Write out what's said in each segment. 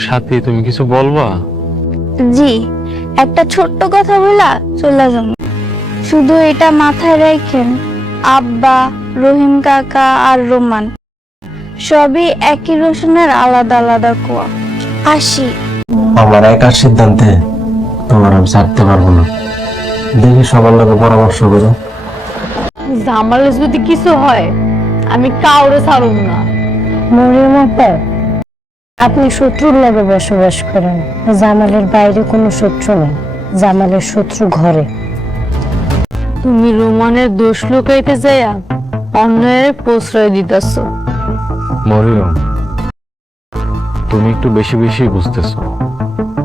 সাথী, তুমি কিছু বলবা? জি, একটা ছোট্ট কথা বলা চলে যাম। শুধু এটা মাথায় রাখেন, আব্বা, রহিম কাকা আর রোমান সবই একই রসুনের আলাদা আলাদা কোয়া। আসি। আমার একার সিদ্ধান্তে তোমার আমি ছাড়তে পারবো না। দেখি সবার লোকে পরামর্শ করো। জামালের যদি কিছু হয় আমি কাউরে ছাড়ুম না। মরিয়ম আপা, আপনি শত্রুর লগে বসবাস করেন, জামালের বাইরে কোনো শত্রু নেই, জামালের শত্রু ঘরে। তুমি রোমানের দোষ লুকাইতে যাইয়া অন্যের প্রশ্রয় দিতেছ। মরিয়ম, তুমি একটু বেশি বেশি বুঝতেছো।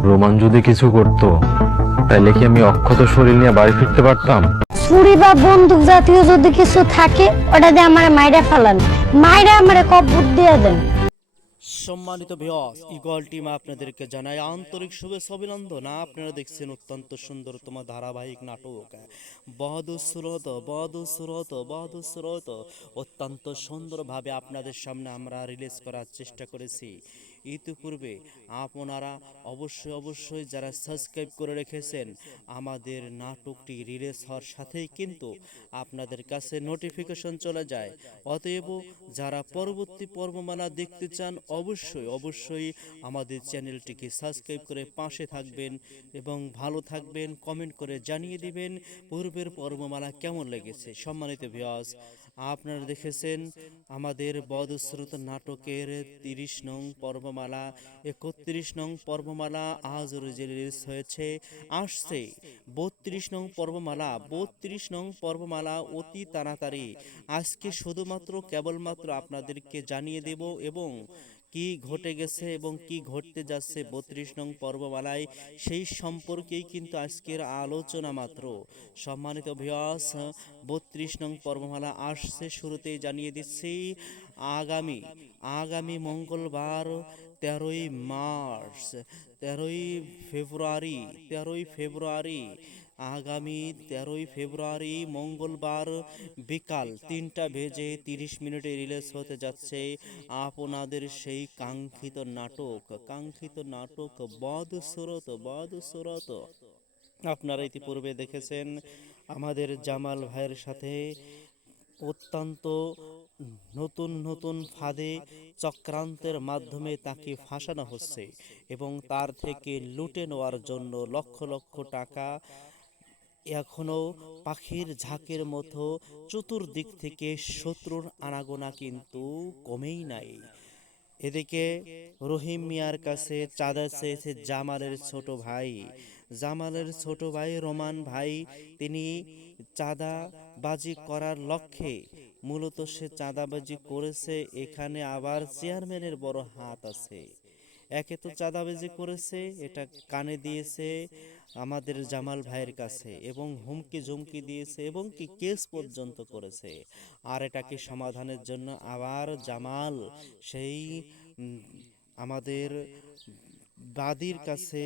রোমান যদি কিছু করতো তাইলে কি আমি অক্ষত শরীর নিয়ে বাড়ি ফিরতে পারতাম? ছুরি বা বন্দুক জাতীয় যদি কিছু থাকে, ওটা দিয়ে আমার মাইরা ফালান, মাইরা আমার কব্বর দিয়ে দেন। সম্মানিত ভিউয়ার্স, ইগল টিম আপনাদেরকে জানায় আন্তরিক শুভেচ্ছা অভিনন্দন। আপনারা দেখছেন অত্যন্ত সুন্দরতম ধারাবাহিক নাটক বাহাদুর সুরত অত্যন্ত সুন্দরভাবে আপনাদের সামনে আমরা রিলিজ করার চেষ্টা করেছি। ইতিপূর্বে আপনারা অবশ্যই যারা সাবস্ক্রাইব করে রেখেছেন, আমাদের নাটকটি রিলিজ হওয়ার সাথেই কিন্তু আপনাদের কাছে নোটিফিকেশন চলে যায়। অতএব যারা পরবর্তী পর্বমালা দেখতে চান অবশ্যই আমাদের চ্যানেলটিকে সাবস্ক্রাইব করে পাশে থাকবেন এবং ভালো থাকবেন। কমেন্ট করে জানিয়ে দিবেন পূর্বের পর্বমালা কেমন লেগেছে। সম্মানিত ভিউয়ার্স, আপনারা দেখেছেন আমাদের বদস্রোত নাটকের 30 নং পর্বমালা, 31 নং পর্বমালা আজ রিলিজ হয়েছে। আসছে 32 নং পর্বমালা। 32 নং পর্বমালা অতি তাড়াতাড়ি আজকে শুধুমাত্র কেবলমাত্র আপনাদেরকে জানিয়ে দেব এবং কি ঘটে গেছে এবং কি ঘটতে যাচ্ছে 32 নং পর্বমালায় সেই সম্পর্কেই কিন্তু আজকের আলোচনা মাত্র। সম্মানিত ভিউয়ার্স, 32 নং পর্বমালা আসছে, শুরুতেই জানিয়ে দিচ্ছি আগামী মঙ্গলবার 13ই মার্চ 13ই ফেব্রুয়ারি আগামী 13ই ফেব্রুয়ারি মঙ্গলবার বিকাল 3টা বেজে 30 মিনিটে রিলিজ হতে যাচ্ছে আপনাদের সেই কাঙ্ক্ষিত নাটক বদসুরত। আপনারা ইতিপূর্বে দেখেছেন আমাদের জামাল ভাইয়ের সাথে অত্যন্ত নতুন ফাঁদে চক্রান্তের মাধ্যমে তাকে ফাঁসানো হচ্ছে এবং তার থেকে লুটে নেওয়ার জন্য লক্ষ লক্ষ টাকা এখনো পাখির ঝাঁকের মতো চতুর্দিক থেকে শত্রুর আনাগোনা কিন্তু কমেই নাই। এদিকে রহিম মিয়ার কাছে চাঁদা চেয়েছে জামালের ছোট ভাই রোমান ভাই। তিনি চাঁদাবাজি করার লক্ষ্যে মূলত সে চাঁদাবাজি করেছে। এখানে আবার চেয়ারম্যানের বড় হাত আছে। একে তো চাঁদাবাজি করেছে, এটা কানে দিয়েছে আমাদের জামাল ভাইয়ের কাছে এবং হুমকি দিয়েছে এবং কি কেস পর্যন্ত করেছে। আর এটাকে সমাধানের জন্য আবার জামাল সেই আমাদের বাদীর কাছে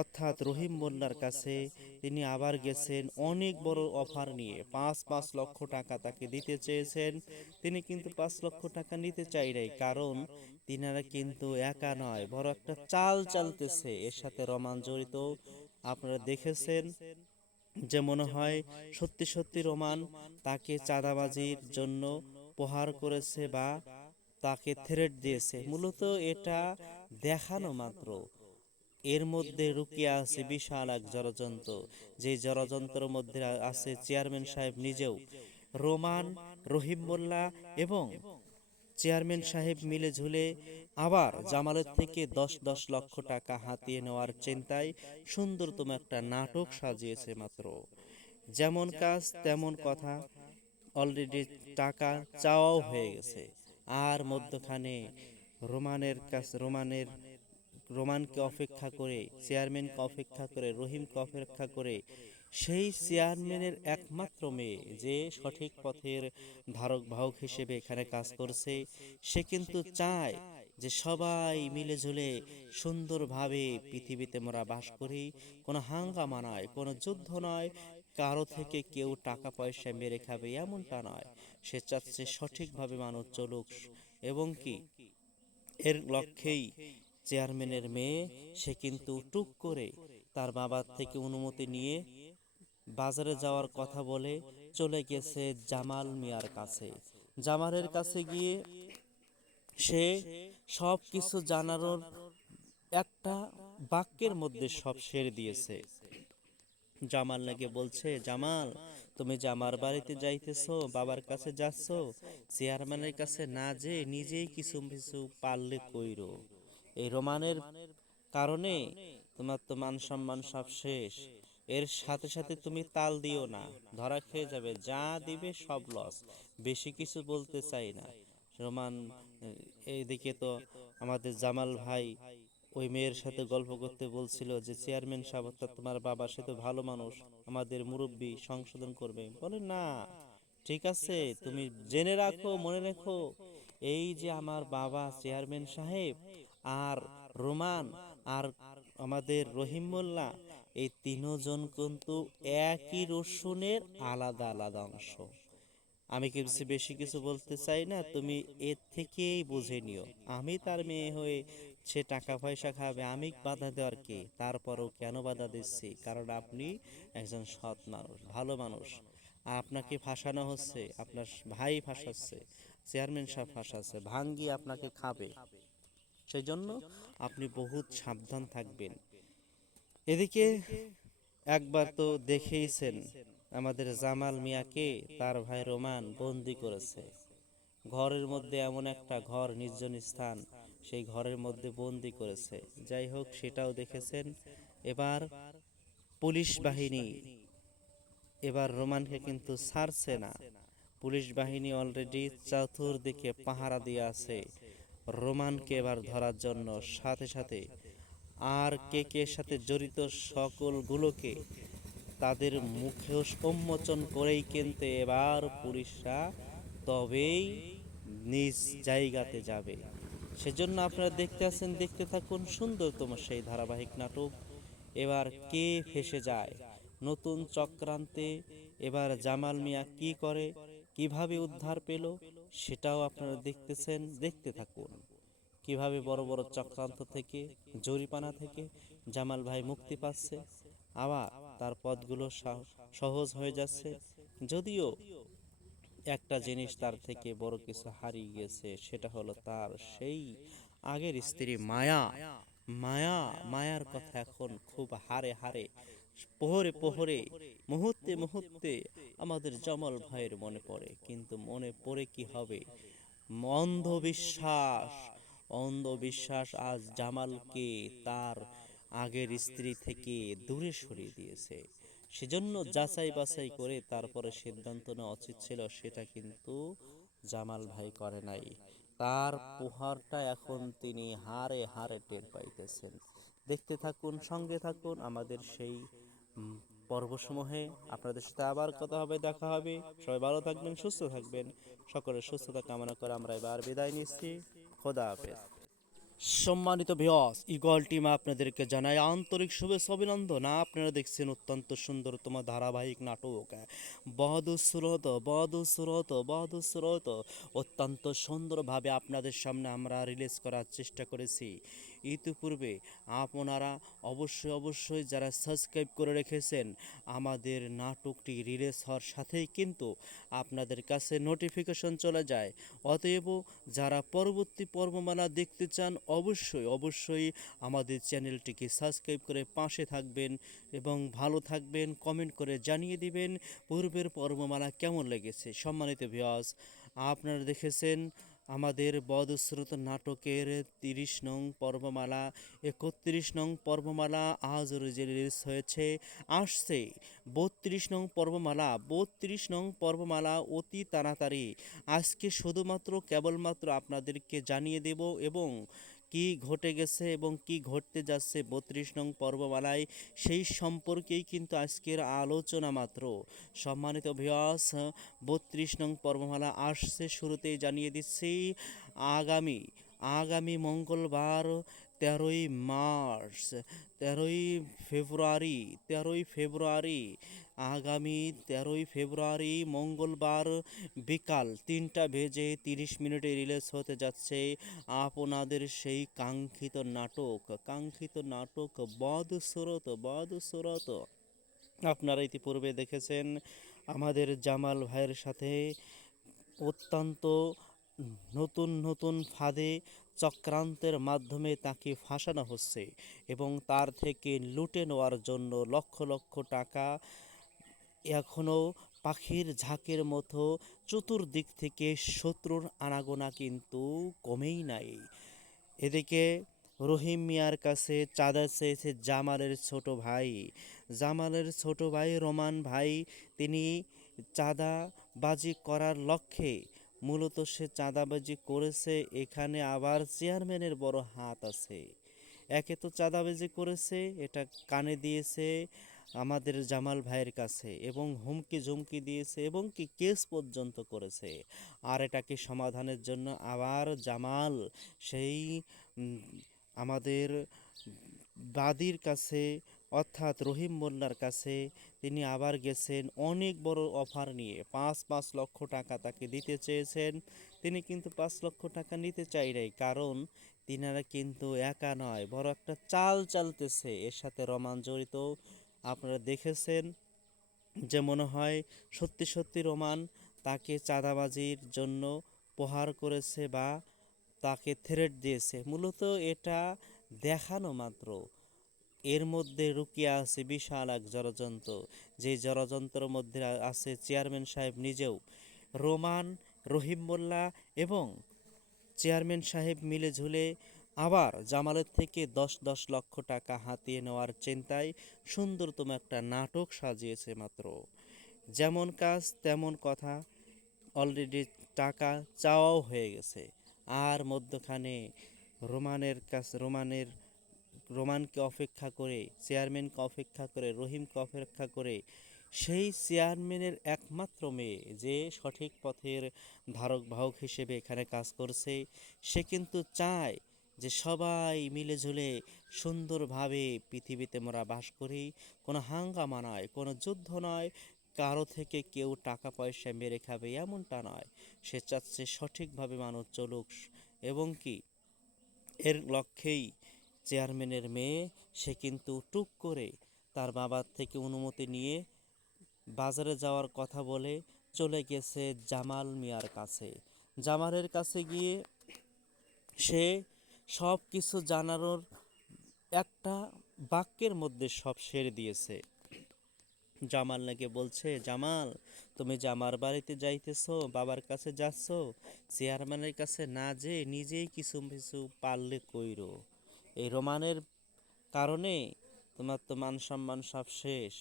অর্থাৎ রহিম মোল্লার কাছে তিনি আবার গেছেন অনেক বড় অফার নিয়ে। 5 লক্ষ টাকা তাকে দিতে চেয়েছেন। তিনি কিন্তু 5 লক্ষ টাকা নিতে চাই নাই, কারণ তিনারা কিন্তু একা নয়, বড় একটা চাল চালতেছে, এর সাথে রোমান জড়িত। আপনারা দেখেছেন যে মনে হয় সত্যি রোমান তাকে চাঁদাবাজির জন্য প্রহার করেছে বা তাকে থ্রেট দিয়েছে। মূলত এটা দেখানো মাত্র, এর মধ্যে লুকিয়ে আছে বিশাল এক ষড়যন্ত্র। যে ষড়যন্ত্রের মধ্যে আছে চেয়ারম্যান সাহেব নিজেও, রোমান, রহিম মোল্লা এবং চেয়ারম্যান সাহেব মিলে ঝুলে আবার জামালত থেকে 10 লক্ষ টাকা হাতিয়ে নেওয়ার চিন্তায় সুন্দরতম একটা নাটক সাজিয়েছে মাত্র। যেমন কাজ তেমন কথা, অলরেডি টাকা চাওয়াও হয়ে গেছে। আর মধ্যখানে রোমানকে অপেক্ষা করে, চেয়ারম্যানকে অপেক্ষা করে, রহিমকে অপেক্ষা করে সেই চেয়ারম্যানের একমাত্র মেয়ে যে সঠিক পথের ধারক বাহক হিসেবে এখানে কাজ করছে, সে কিন্তু চায় যে সবাই মিলে ঝুলে সুন্দরভাবে পৃথিবীতে মোরা বাস করি, কোনো হাঙ্গামা নয়, কোনো যুদ্ধ নয়, কারো থেকে কেউ টাকা পয়সা মেরে খাবে এমনটা নয়। সে চাচ্ছে সঠিকভাবে মানুষ চলুক এবং কি এর লক্ষ্যেই চেয়ারম্যানের মেয়ে, সে কিন্তু টুক করে তার বাবার থেকে অনুমতি নিয়ে বাজারে যাওয়ার কথা বলে চলে গেছে জামাল মিয়ার কাছে। জামালের কাছে গিয়ে সে সব কিছু জানানোর একটা বাক্যের মধ্যে সব সেরে দিয়েছে। জামাল নাকি বলছে, জামাল তুমি যে আমার বাড়িতে যাইতেছো, বাবার কাছে যাচ্ছ, চেয়ারম্যানের কাছে না যে নিজেই কিছু কিছু পারলে কইরো। এই রোমানের কারণে তোমার তো মান সম্মান সব শেষ। এর সাথে সাথে তুমি তাল দিও না, ধরা খেয়ে যাবে, যা দিবে সব লস। বেশি কিছু বলতে চাই না। রোমান এইদিকে তো আমাদের জামাল ভাই ওই মেয়ের সাথে গল্প করতে বলছিল যে চেয়ারম্যান সাহেব অর্থাৎ তোমার বাবা, সে তো ভালো মানুষ, আমাদের মুরব্বী, সংশোধন করবে। বলে না, ঠিক আছে, তুমি জেনে রাখো, মনে রেখো, এই যে আমার বাবা চেয়ারম্যান সাহেব আর রোমান আর আমাদের রহিম মোল্লা, এই তিনজন কিন্তু একই রসুনের আলাদা আলাদা অংশ। আমি কিছু বেশি কিছু বলতে চাই না, তুমি এর থেকেই বুঝে নিও। আমি তার মেয়ে হয়ে সে টাকা পয়সা খাবে, আমি বাধা দেওয়ার কে? তারপরও কেন বাধা দিচ্ছি? কারণ আপনি একজন সৎ মানুষ, ভালো মানুষ। আপনাকে ফাঁসানো হচ্ছে, আপনার ভাই ফাঁসাচ্ছে, চেয়ারম্যান সাহেব ফাঁসাচ্ছে, ভাঙ্গি আপনাকে খাবে। সেই জন্য আপনি বহুত সাবধান থাকবেন। এদিকে একবার তো দেখেইছেন আমাদের জামাল মিয়াকে তার ভাই রোমান বন্দি করেছে ঘরের মধ্যে, এমন একটা ঘর, নির্জন স্থান, সেই ঘরের মধ্যে বন্দি করেছে। যাই হোক, সেটাও দেখেছেন। এবার পুলিশ বাহিনী এবার রোমানকে কিন্তু ছাড়ছে না। পুলিশ বাহিনী অলরেডি চতুর্দিকে পাহারা দিয়ে আছে রোমানকে এবার ধরার জন্য। সাথে সাথে আর কে কে সাথে জড়িত সকলগুলোকে তাদের মুখোশ উন্মোচন করেই কিন্তু এবার পুলিশরা তবেই নিজ জায়গাতে যাবে। সেজন্য আপনারা দেখতে আছেন, দেখতে থাকুন সুন্দরতম সেই ধারাবাহিক নাটক। এবার কে ফেসে যায় নতুন চক্রান্তে, এবার জামাল মিয়া কি করে, কিভাবে উদ্ধার পেল, সেটাও আপনারা দেখতেছেন, দেখতে থাকুন। কিভাবে বড় বড় চক্রান্ত থেকে, জরিপানা থেকে জামাল ভাই মুক্তি পাচ্ছে, আবার তার পথগুলো সহজ হয়ে যাচ্ছে। যদিও একটা জিনিস তার থেকে বড় কিছু হারিয়ে গেছে, সেটা হলো তার সেই আগের স্ত্রী মায়া। মায়া মায়ার কথা এখন খুব হারে হারে, প্রহরে প্রহরে, মুহূর্তে মুহূর্তে আমাদের জামাল ভাইয়ের মনে পড়ে। কিন্তু মনে পড়ে কি হবে? অন্ধবিশ্বাস, অন্ধবিশ্বাস আজ জামালকে তার আগের স্ত্রী থেকে দূরে সরিয়ে দিয়েছে। সেজন্য যাচাই বাছাই করে তারপরে সিদ্ধান্ত নেওয়া উচিত ছিল, সেটা কিন্তু জামাল ভাই করে নাই। তার প্রহারটা এখন তিনি হারে হারে টের পাইতেছেন। দেখতে থাকুন, সঙ্গে থাকুন আমাদের সেই পর্বসমূহে। আপনাদের সাথে আবার কথা হবে, দেখা হবে। সবাই ভালো থাকবেন, সুস্থ থাকবেন। সকলের সুস্থতা কামনা করে আমরা এবার বিদায় নিচ্ছি। খোদা হাফেজ। সম্মানিত ভিউয়ার্স, ইগল টিম আপনাদেরকে জানায় আন্তরিক শুভেচ্ছা, অভিনন্দন। আপনারা দেখছেন অত্যন্ত সুন্দরতম ধারাবাহিক নাটক বাহাদুর সুরত, বাহাদুর সুরত, বাহাদুর সুরত। অত্যন্ত সুন্দরভাবে আপনাদের সামনে আমরা রিলিজ করার চেষ্টা করেছি। ইতিপূর্বে আপনারা অবশ্যই অবশ্যই যারা সাবস্ক্রাইব করে রেখেছেন, আমাদের নাটকটি রিলিজ হওয়ার সাথেই কিন্তু আপনাদের কাছে নোটিফিকেশন চলে যায়। অতএব যারা পরবর্তী পর্বমালা দেখতে চান, অবশ্যই অবশ্যই আমাদের চ্যানেলটিকে সাবস্ক্রাইব করে পাশে থাকবেন এবং ভালো থাকবেন। কমেন্ট করে জানিয়ে দিবেন পূর্বের পর্বমালা কেমন লেগেছে। সম্মানিত ভিউয়ার্স, আপনারা দেখেছেন আমাদের বদস্রোত নাটকের 30 নং পর্বমালা, 31 নং পর্বমালা আজ রিলিজ হয়েছে। আসছে 32 নং পর্বমালা। 32 নং পর্বমালা অতি তাড়াতাড়ি আজকে শুধুমাত্র কেবলমাত্র আপনাদেরকে জানিয়ে দেব, এবং কি ঘটে গেছে এবং কি ঘটতে যাচ্ছে 32 নং পর্বমালায়, সেই সম্পর্কেই কিন্তু আজকের আলোচনা মাত্র। সম্মানিত ভিউয়ার্স, 32 নং পর্বমালা আসছে, শুরুতেই জানিয়ে দিচ্ছি আগামী মঙ্গলবার 13ই মার্চ, 13ই ফেব্রুয়ারি, 13ই ফেব্রুয়ারি, আগামী 13ই ফেব্রুয়ারি মঙ্গলবার বিকাল 3টা বেজে 30 মিনিটে রিলিজ হতে যাচ্ছে আপনাদের সেই কাঙ্ক্ষিত নাটক বদসুরত। আপনারা ইতিপূর্বে দেখেছেন আমাদের জামাল ভাইয়ের সাথে অত্যন্ত নতুন নতুন ফাঁদে চক্রান্তের মাধ্যমে তাকে ফাঁসানো হচ্ছে এবং তার থেকে লুটে নেওয়ার জন্য লক্ষ লক্ষ টাকা এখনও পাখির ঝাঁকের মতো চতুর্দিক থেকে শত্রুর আনাগোনা কিন্তু কমেই নাই। এদিকে রহিম মিয়ার কাছে চাঁদা চেয়েছে জামালের ছোট ভাই রোমান ভাই। তিনি চাঁদাবাজি করার লক্ষ্যে মূলত সে চাঁদাবাজি করেছে, এখানে আবার চেয়ারম্যানের বড় হাত আছে। একে তো চাঁদাবাজি করেছে, এটা কানে দিয়েছে আমাদের জামাল ভাইয়ের কাছে এবং হুমকি ঝুমকি দিয়েছে এবং কি কেস পর্যন্ত করেছে। আর এটাকে সমাধানের জন্য আবার জামাল সেই উম, আমাদের বাদীর কাছে অর্থাৎ রহিম মোল্লার কাছে তিনি আবার গেছেন অনেক বড় অফার নিয়ে 5 লক্ষ টাকা তাকে দিতে চেয়েছেন। তিনি কিন্তু 5 লক্ষ টাকা নিতে চাই নাই, কারণ তিনারা কিন্তু একা নয়, বড় একটা চাল চালতেছে, এর সাথে রোমান জড়িত। আপনারা দেখেছেন যে মনে হয় সত্যি সত্যি রোমান তাকে চাঁদাবাজির জন্য প্রহার করেছে বা তাকে থ্রেট দিয়েছে। মূলত এটা দেখানো মাত্র, এর মধ্যে লুকিয়ে আছে বিশাল এক ষড়যন্ত্র। যে ষড়যন্ত্রের মধ্যে আছে চেয়ারম্যান সাহেব নিজেও। রোমান, রহিম মোল্লা এবং চেয়ারম্যান সাহেব মিলে ঝুলে আবার জামালের থেকে 10 লক্ষ টাকা হাতিয়ে নেওয়ার চিন্তায় সুন্দরতম একটা নাটক সাজিয়েছে মাত্র। যেমন কাজ তেমন কথা, অলরেডি টাকা চাওয়াও হয়ে গেছে। আর মধ্যখানে রোমানকে অপেক্ষা করে, চেয়ারম্যানকে অপেক্ষা করে, রহিমকে অপেক্ষা করে সেই চেয়ারম্যানের একমাত্র মেয়ে যে সঠিক পথের ধারক বাহক হিসেবে এখানে কাজ করছে, সে কিন্তু চায় যে সবাই মিলে ঝুলে সুন্দরভাবে পৃথিবীতে মোরা বাস করি, কোনো হাঙ্গামা নয়, কোনো যুদ্ধ নয়, কারো থেকে কেউ টাকা পয়সা মেরে খাবে এমনটা নয়। সে চাচ্ছে সঠিকভাবে মানুষ চলুক এবং কি এর লক্ষ্যেই চেয়ারম্যানের মেয়ে সে কিন্তু টুক করে তার বাবার থেকে অনুমতি নিয়ে বাজারে যাওয়ার কথা বলে চলে গেছে জামাল মিয়ার কাছে। জামালের কাছে গিয়ে সে সব কিছু জানানোর একটা বাক্যের মধ্যে সব সেরে দিয়েছে। জামাল নাকি বলছে, জামাল তুমি যে আমার বাড়িতে যাইতেছো, বাবার কাছে যাচ্ছ, চেয়ারম্যানের কাছে না যেয়ে নিজেই কিছু কিছু পারলে কইরো। এই রোমানের কারণে তোমার তো মান সম্মান সব শেষ।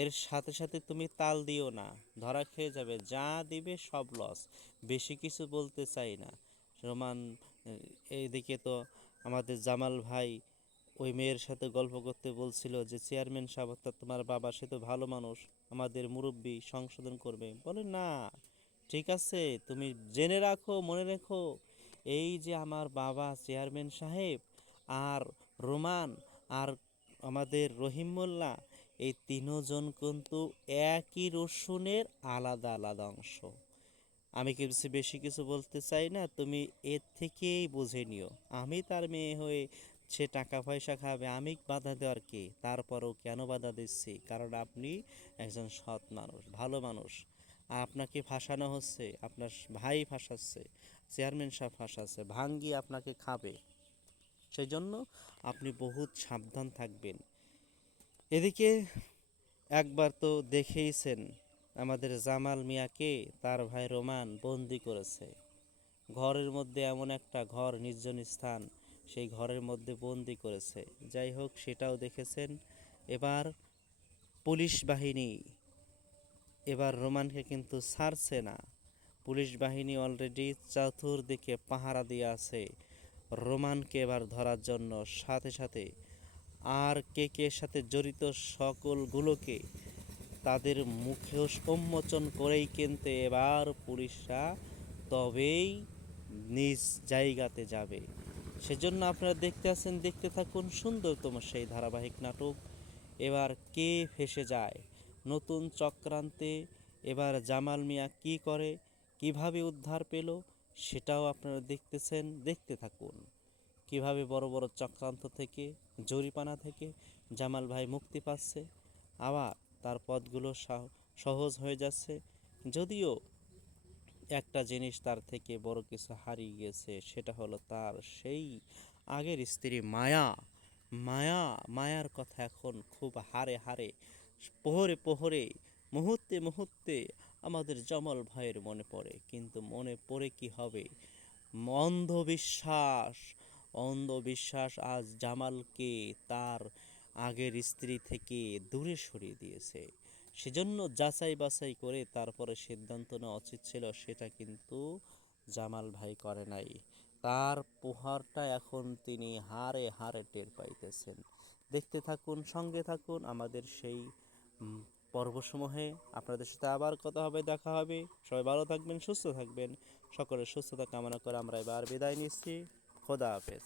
এর সাথে সাথে তুমি তাল দিও না, ধরা খেয়ে যাবে, যা দিবে সব লস। বেশি কিছু বলতে চাই না। রোমান এইদিকে তো আমাদের জামাল ভাই ওই মেয়ের সাথে গল্প করতে বলছিল যে চেয়ারম্যান সাহেব অর্থাৎ তোমার বাবা সে তো ভালো মানুষ, আমাদের মুরব্বি সংশোধন করবে। বলে না, ঠিক আছে, তুমি জেনে রাখো, মনে রেখো, এই যে আমার বাবা চেয়ারম্যান সাহেব আর রোমান আর আমাদের রহিম মোল্লা, এই তিনজন কিন্তু একই রসুনের আলাদা আলাদা অংশ। আমি কিছু বেশি কিছু বলতে চাই না, তুমি এর থেকেই বুঝে নিও। আমি তার মেয়ে হয়ে সে টাকা পয়সা খাবে, আমি বাধা দেওয়ার কে? তারপরও কেন বাধা দিচ্ছি? কারণ আপনি একজন সৎ মানুষ, ভালো মানুষ। আর আপনাকে ফাঁসানো হচ্ছে, আপনার ভাই ফাঁসাচ্ছে, চেয়ারম্যান সাহেব ফাঁসাচ্ছে, ভাঙ্গি আপনাকে খাবে। সেই জন্য আপনি বহুত সাবধান থাকবেন। এদিকে একবার তো দেখেইছেন আমাদের জামাল মিয়াকে তার ভাই রোমান বন্দি করেছে ঘরের মধ্যে, এমন একটা ঘর, নির্জন স্থান, সেই ঘরের মধ্যে বন্দি করেছে। যাই হোক, সেটাও দেখেছেন। এবার পুলিশ বাহিনী এবার রোমানকে কিন্তু ছাড়ছে না। পুলিশ বাহিনী অলরেডি চতুর্দিকে পাহারা দিয়ে আছে রোমানকে এবার ধরার জন্য। সাথে সাথে আর কে কে সাথে জড়িত সকলগুলোকে তাদের মুখোশ উন্মোচন করেই কিন্তু এবার পুলিশরা তবেই নিজ জায়গাতে যাবে। সেজন্য আপনারা দেখতে আছেন, দেখতে থাকুন সুন্দরতম সেই ধারাবাহিক নাটক। এবার কে ফেঁসে যায় নতুন চক্রান্তে, এবার জামাল মিয়া কি করে, কিভাবে উদ্ধার পেল, সেটাও আপনারা দেখতেছেন, দেখতে থাকুন। কিভাবে বড় বড় চক্রান্ত থেকে, জরিপানা থেকে জামাল ভাই মুক্তি পাচ্ছে, আবার তার পথগুলো সহজ হয়ে যাচ্ছে। যদিও একটা জিনিস তার থেকে বড় কিছু হারিয়ে গেছে, সেটা হলো তার সেই আগের স্ত্রী মায়া। মায়ার কথা এখন খুব হারে হারে, প্রহরে প্রহরে, মুহূর্তে মুহূর্তে আমাদের জমল ভাইয়ের মনে পড়ে। কিন্তু মনে পড়ে কি হবে? অন্ধবিশ্বাস, অন্ধবিশ্বাস আজ জামালকে তার আগের স্ত্রী থেকে দূরে সরিয়ে দিয়েছে। সেজন্য যাচাই বাছাই করে তারপরে সিদ্ধান্ত নেওয়া উচিত ছিল, সেটা কিন্তু জামাল ভাই করে নাই। তার প্রহারটা এখন তিনি হারে হারে টের পাইতেছেন। দেখতে থাকুন, সঙ্গে থাকুন আমাদের সেই পর্বসমূহে। আপনাদের সাথে আবার কথা হবে, দেখা হবে। সবাই ভালো থাকবেন, সুস্থ থাকবেন। সকলের সুস্থতা কামনা করে আমরা এবার বিদায় নিচ্ছি। খোদা হাফেজ।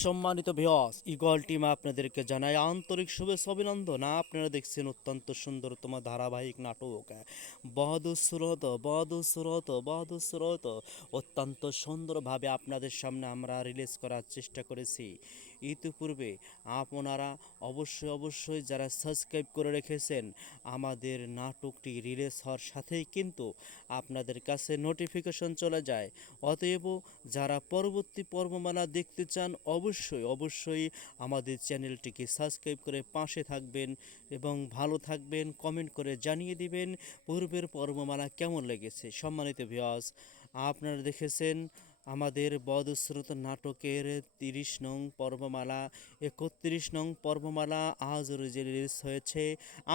সম্মানিত ভিউয়ার্স, ঈগল টিম আপনাদেরকে জানায় আন্তরিক শুভেচ্ছা অভিনন্দন। আপনারা দেখছেন অত্যন্ত সুন্দরতম ধারাবাহিক নাটক বাহাদুর সুরত। অত্যন্ত সুন্দরভাবে আপনাদের সামনে আমরা রিলিজ করার চেষ্টা করেছি। ইতিপূর্বে আপনারা অবশ্যই যারা সাবস্ক্রাইব করে রেখেছেন, আমাদের নাটকটি রিলিজ হওয়ার সাথেই কিন্তু আপনাদের কাছে নোটিফিকেশন চলে যায়। অতএব যারা পরবর্তী পর্বমালা দেখতে চান, অবশ্যই আমাদের চ্যানেলটিকে সাবস্ক্রাইব করে পাশে থাকবেন এবং ভালো থাকবেন। কমেন্ট করে জানিয়ে দিবেন পূর্বের পর্বমালা কেমন লেগেছে। সম্মানিত ভিউয়ার্স, আপনারা দেখেছেন আমাদের বদস্রোত নাটকের 30 নং পর্বমালা, 31 নং পর্বমালা আজ রিলিজ হয়েছে।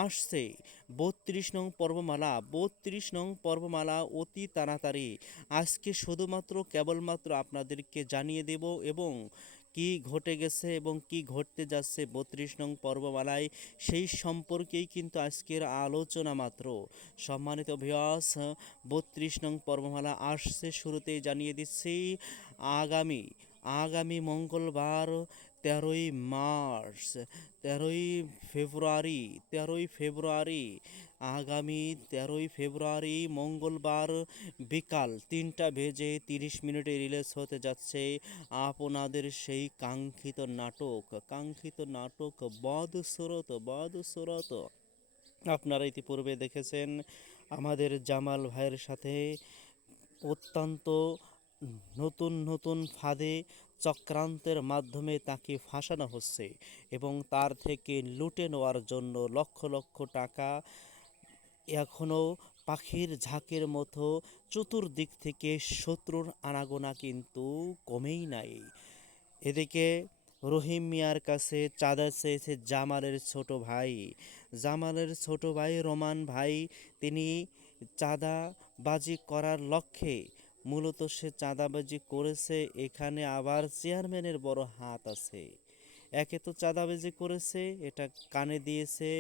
আসছে 32 নং পর্বমালা। 32 নং পর্বমালা অতি তাড়াতাড়ি আজকে শুধুমাত্র কেবলমাত্র আপনাদেরকে জানিয়ে দেব, এবং কি ঘটে গেছে এবং কি ঘটতে যাচ্ছে 32 নং পর্বমালায়, সেই সম্পর্কেই কিন্তু আজকের আলোচনা মাত্র। সম্মানিত ভিউয়ার্স, 32 নং পর্বমালা আসছে, শুরুতেই জানিয়ে দিচ্ছি আগামী মঙ্গলবার 13ই মার্চ, 13ই ফেব্রুয়ারি, আগামী 13ই ফেব্রুয়ারি মঙ্গলবার বিকাল 3:30 রিলিজ হতে যাচ্ছে আপনাদের সেই কাঙ্ক্ষিত নাটক বদসুরত। আপনারা ইতিপূর্বে দেখেছেন আমাদের জামাল ভাইয়ের সাথে অত্যন্ত নতুন ফাঁদে চক্রান্তের মাধ্যমে তাকে ফাঁসানো হচ্ছে এবং তার থেকে লুটে নেওয়ার জন্য লক্ষ লক্ষ টাকা এখনও পাখির ঝাঁকের মতো চতুর্দিক থেকে শত্রুর আনাগোনা কিন্তু কমেই নাই। এদিকে রহিম মিয়ার কাছে চাঁদা চেয়েছে জামালের ছোট ভাই রোমান ভাই। তিনি চাঁদাবাজি করার লক্ষ্যে, মূলত সে চাঁদাবাজি করেছে, এখানে আবার চেয়ারম্যানের বড় হাত আছে। একে তো চাঁদাবাজি করেছে, এটা কানে দিয়েছে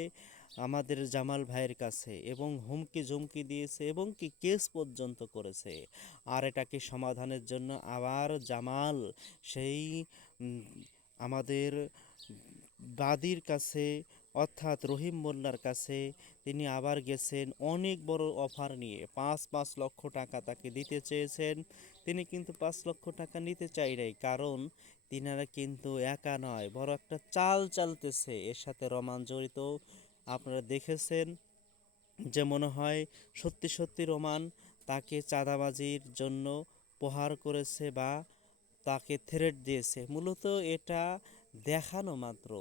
আমাদের জামাল ভাইয়ের কাছে এবং হুমকি দিয়েছে এবং কি কেস পর্যন্ত করেছে। আর এটাকে সমাধানের জন্য আবার জামাল সেই আমাদের বাদীর কাছে, অর্থাৎ রহিম মোল্লার কাছে তিনি আবার গেছেন অনেক বড় অফার নিয়ে। 5 লক্ষ টাকা তাকে দিতে চেয়েছেন। তিনি কিন্তু 5 লক্ষ টাকা নিতে চাই নাই, কারণ তিনারা কিন্তু একা নয়, বড় একটা চাল চালতেছে, এর সাথে রোমান জড়িত। আপনারা দেখেছেন যে মনে হয় সত্যি রোমান তাকে চাঁদাবাজির জন্য প্রহার করেছে বা তাকে থ্রেট দিয়েছে। মূলত এটা দেখানো মাত্র,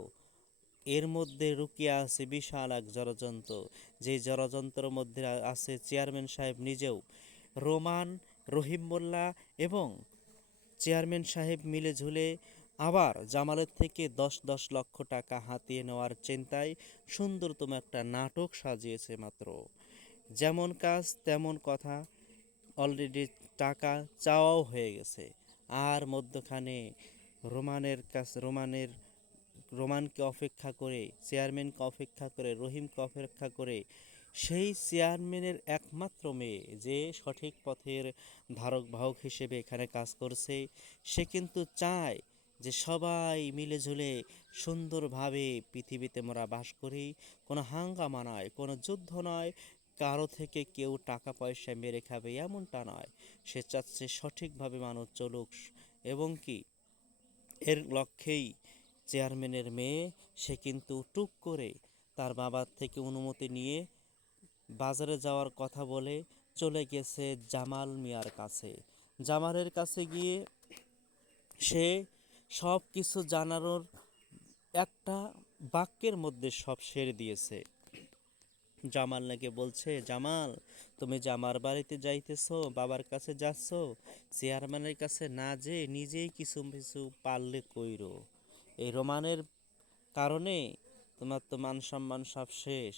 এর মধ্যে লুকিয়ে আছে বিশাল এক ষড়যন্ত্র। যে ষড়যন্ত্রের মধ্যে আছে চেয়ারম্যান সাহেব নিজেও। রহিম মোল্লা এবং চেয়ারম্যান সাহেব মিলে ঝুলে আবার জামালের থেকে 10 লক্ষ টাকা হাতিয়ে নেওয়ার চিন্তায় সুন্দরতম একটা নাটক সাজিয়েছে মাত্র। যেমন কাজ তেমন কথা, অলরেডি টাকা চাওয়াও হয়ে গেছে। আর মধ্যখানে রোমানকে অপেক্ষা করে, চেয়ারম্যানকে অপেক্ষা করে, রহিমকে অপেক্ষা করে সেই চেয়ারম্যানের একমাত্র মেয়ে যে সঠিক পথের ধারক বাহক হিসেবে এখানে কাজ করছে, সে কিন্তু চায় যে সবাই মিলেঝুলে সুন্দরভাবে পৃথিবীতে মোরা বাস করি, কোনো হাঙ্গামা নয়, কোনো যুদ্ধ নয়, কারো থেকে কেউ টাকা পয়সা মেরে খাবে এমনটা নয়। সে চাচ্ছে সঠিকভাবে মানুষ চলুক, এবং কি এর লক্ষ্যেই চেয়ারম্যানের মেয়ে সে কিন্তু টুক করে তার বাবার থেকে অনুমতি নিয়ে বাজারে যাওয়ার কথা বলে চলে গেছে জামাল মিয়ার কাছে। জামালের কাছে গিয়ে সে সব কিছু জানানোর একটা বাক্যের মধ্যে সব সেরে দিয়েছে। জামাল নাকি বলছে, জামাল তুমি যে আমার বাড়িতে যাইতেছো, বাবার কাছে যাচ্ছ, চেয়ারম্যানের কাছে না যেয়ে নিজেই কিছু কিছু পারলে কইরো। এই রোমানের কারণে তোমার তো মান সম্মান সব শেষ।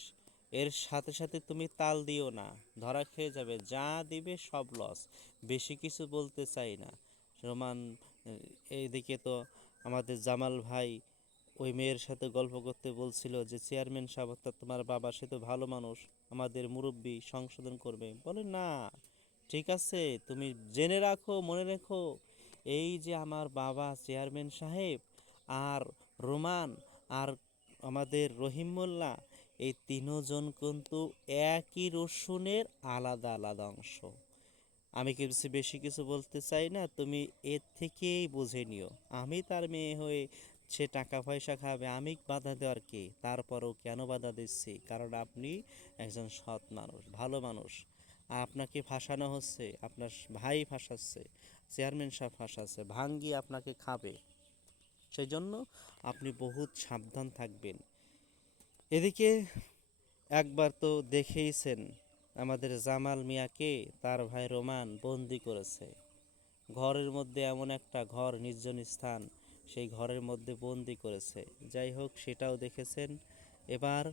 এর সাথে সাথে তুমি তাল দিও না, ধরা খেয়ে যাবে, যা দিবে সব লস। বেশি কিছু বলতে চাই না। রোমান এইদিকে তো আমাদের জামাল ভাই ওই মেয়ের সাথে গল্প করতে বলছিল যে চেয়ারম্যান সাহেব অর্থাৎ তোমার বাবা সে তো ভালো মানুষ, আমাদের মুরব্বি সংশোধন করবে। বলে না, ঠিক আছে, তুমি জেনে রাখো, মনে রেখো, এই যে আমার বাবা চেয়ারম্যান সাহেব আর রোমান আর আমাদের রহিম মোল্লা, এই তিনজন কিন্তু একই রসুনের আলাদা আলাদা অংশ। আমি কিছু বেশি কিছু বলতে চাই না, তুমি এর থেকেই বুঝে নিও। আমি তার মেয়ে হয়ে সে টাকা পয়সা খাবে, আমি বাধা দেওয়ার কে? তারপরও কেন বাধা দিচ্ছি? কারণ আপনি একজন সৎ মানুষ, ভালো মানুষ। আপনাকে ফাঁসানো হচ্ছে, আপনার ভাই ফাঁসাচ্ছে, চেয়ারম্যান সাহেব ফাঁসাচ্ছে, ভাঙ্গি আপনাকে খাবে। সেই জন্য আপনি বহুত সাবধান থাকবেন। এদিকে একবার তো দেখেইছেন আমাদের জামাল মিয়াকে তার ভাই রোমান বন্দি করেছে ঘরের মধ্যে, এমন একটা ঘর, নির্জন স্থান, সেই ঘরের মধ্যে বন্দি করেছে। যাই হোক, সেটাও দেখেছেন। এবার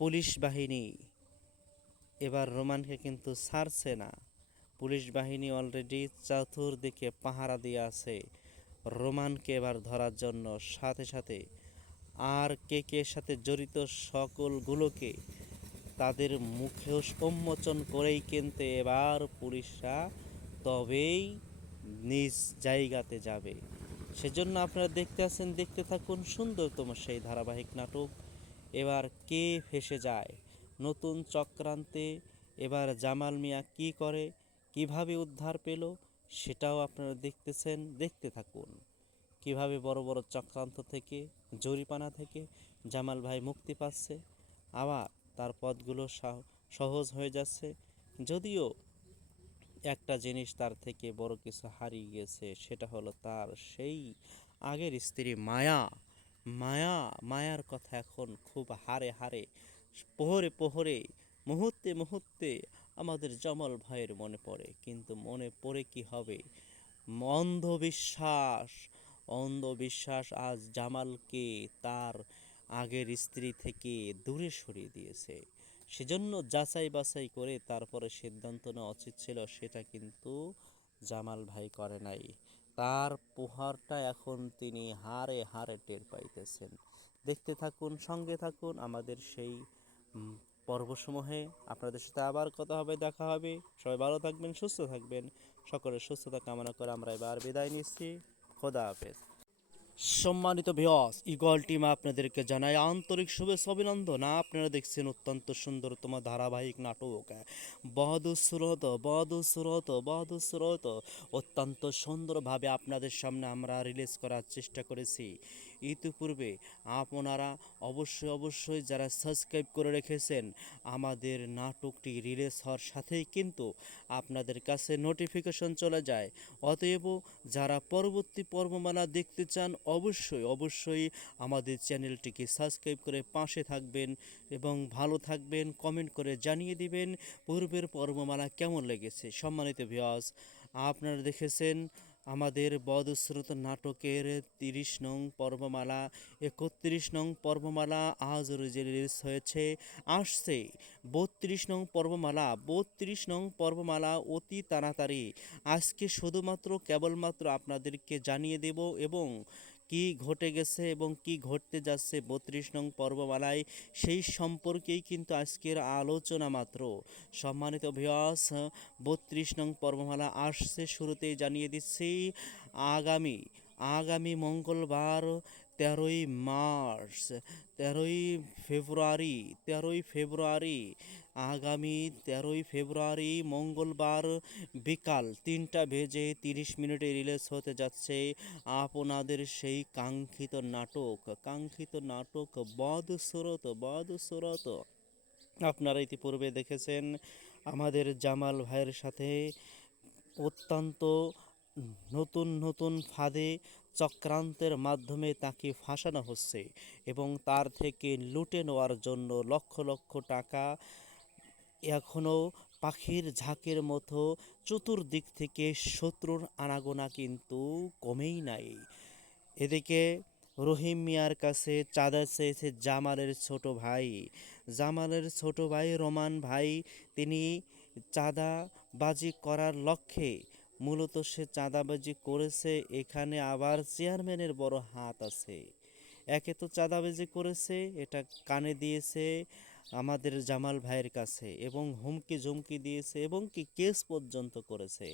পুলিশ বাহিনী এবার রোমানকে কিন্তু ছাড়ছে না। পুলিশ বাহিনী অলরেডি চতুর্দিকে পাহারা দিয়ে আছে রোমানকে এবার ধরার জন্য। সাথে সাথে আর কে কে সাথে জড়িত সকলগুলোকে তাদের মুখোশ উন্মোচন করেই কিন্তু এবার পুলিশরা তবেই নিজ জায়গাতে যাবে। সেজন্য আপনারা দেখতে আছেন, দেখতে থাকুন সুন্দরতম সেই ধারাবাহিক নাটক। এবার কে ফেসে যায় নতুন চক্রান্তে, এবার জামাল মিয়া কি করে, কিভাবে উদ্ধার পেল, সেটাও আপনারা দেখতেছেন। দেখতে থাকুন কিভাবে বড় বড় চক্রান্ত থেকে, জরিপানা থেকে জামাল ভাই মুক্তি পাচ্ছে, আবার তার পথগুলো সহজ হয়ে যাচ্ছে। যদিও একটা জিনিস তার থেকে বড় কিছু হারিয়ে গেছে, সেটা হলো তার সেই আগের স্ত্রী মায়া। মায়া মায়ার কথা এখন খুব হারে হারে, প্রহরে প্রহরে, মুহূর্তে মুহূর্তে আমাদের জামাল ভাইয়ের মনে পড়ে। কিন্তু মনে পড়ে কি হবে? অন্ধবিশ্বাস, অন্ধবিশ্বাস আজ জামালকে তার আগের স্ত্রী থেকে দূরে সরিয়ে দিয়েছে। সেজন্য যাচাই বাছাই করে তারপরে সিদ্ধান্ত নেওয়া উচিত ছিল, সেটা কিন্তু জামাল ভাই করে নাই। তার প্রহারটা এখন তিনি হারে হারে টের পাইতেছেন। দেখতে থাকুন, সঙ্গে থাকুন আমাদের সেই পর্বসমূহে। আপনাদের সাথে আবার কথা হবে, দেখা হবে। সবাই ভালো থাকবেন, সুস্থ থাকবেন। সকলের সুস্থতা কামনা করে আমরা এবার বিদায় নিচ্ছি। খোদা হাফেজ। সম্মানিত ভিউয়ার্স, ইগল টিম আপনাদেরকে জানাই আন্তরিক শুভেচ্ছা অভিনন্দন। আপনারা দেখছেন অত্যন্ত সুন্দরতম ধারাবাহিক নাটক বাহাদুর সুরত, বাহাদুর সুরত, বাহাদুর সুরত। অত্যন্ত সুন্দরভাবে আপনাদের সামনে আমরা রিলিজ করার চেষ্টা করেছি। ইতিপূর্বে আপনারা অবশ্যই অবশ্যই যারা সাবস্ক্রাইব করে রেখেছেন, আমাদের নাটকটি রিলিজ হওয়ার সাথেই কিন্তু আপনাদের কাছে নোটিফিকেশন চলে যায়। অতএব যারা পরবর্তী পর্বমালা দেখতে চান, অবশ্যই অবশ্যই আমাদের চ্যানেলটিকে সাবস্ক্রাইব করে পাশে থাকবেন এবং ভালো থাকবেন। কমেন্ট করে জানিয়ে দিবেন পূর্বের পর্বমালা কেমন লেগেছে। সম্মানিত ভিউয়ার্স, আপনারা দেখেছেন আমাদের বদস্রোত নাটকের 30 নং পর্বমালা, 31 নং পর্বমালা আজ রিলিজ হয়েছে। আসছে 32 নং পর্বমালা। 32 নং পর্বমালা অতি তাড়াতাড়ি আজকে শুধুমাত্র কেবলমাত্র আপনাদেরকে জানিয়ে দেব এবং কি ঘটে গেছে এবং কি ঘটতে যাচ্ছে ৩২ নং পর্বমালায়, সেই সম্পর্কেই কিন্তু আজকের আলোচনা মাত্র। সম্মানিত ভিউয়ার্স, ৩২ নং পর্বমালা আসছে, শুরুতেই জানিয়ে দিচ্ছি আগামী আগামী মঙ্গলবার ১৩ই মার্চ, ১৩ই ফেব্রুয়ারি, আগামী ১৩ই ফেব্রুয়ারি মঙ্গলবার বিকাল ৩টা বেজে ৩০ মিনিটে রিলিজ হতে যাচ্ছে আপনাদের সেই কাঙ্ক্ষিত নাটক বদসুরত। আপনারা ইতিপূর্বে দেখেছেন আমাদের জামাল ভাইয়ের সাথে অত্যন্ত নতুন নতুন ফাঁদে চক্রান্তের মাধ্যমে তাকে ফাঁসানো হচ্ছে এবং তার থেকে লুটে নেওয়ার জন্য লক্ষ লক্ষ টাকা এখনও পাখির ঝাঁকের মতো চতুর্দিক থেকে শত্রুর আনাগোনা কিন্তু কমেই নাই। এদিকে রহিম মিয়ার কাছে চাঁদা চেয়েছে জামালের ছোট ভাই রোমান ভাই। তিনি চাঁদাবাজি করার লক্ষ্যে, মূলত সে চাঁদাবাজি করেছে, এখানে আবার চেয়ারম্যানের বড় হাত আছে। একে তো চাঁদাবাজি করেছে, এটা কানে দিয়েছে আমাদের জামাল ভাইয়ের কাছে এবং হুমকি ঝুমকি দিয়েছে এবং কি কেস পর্যন্ত করেছে।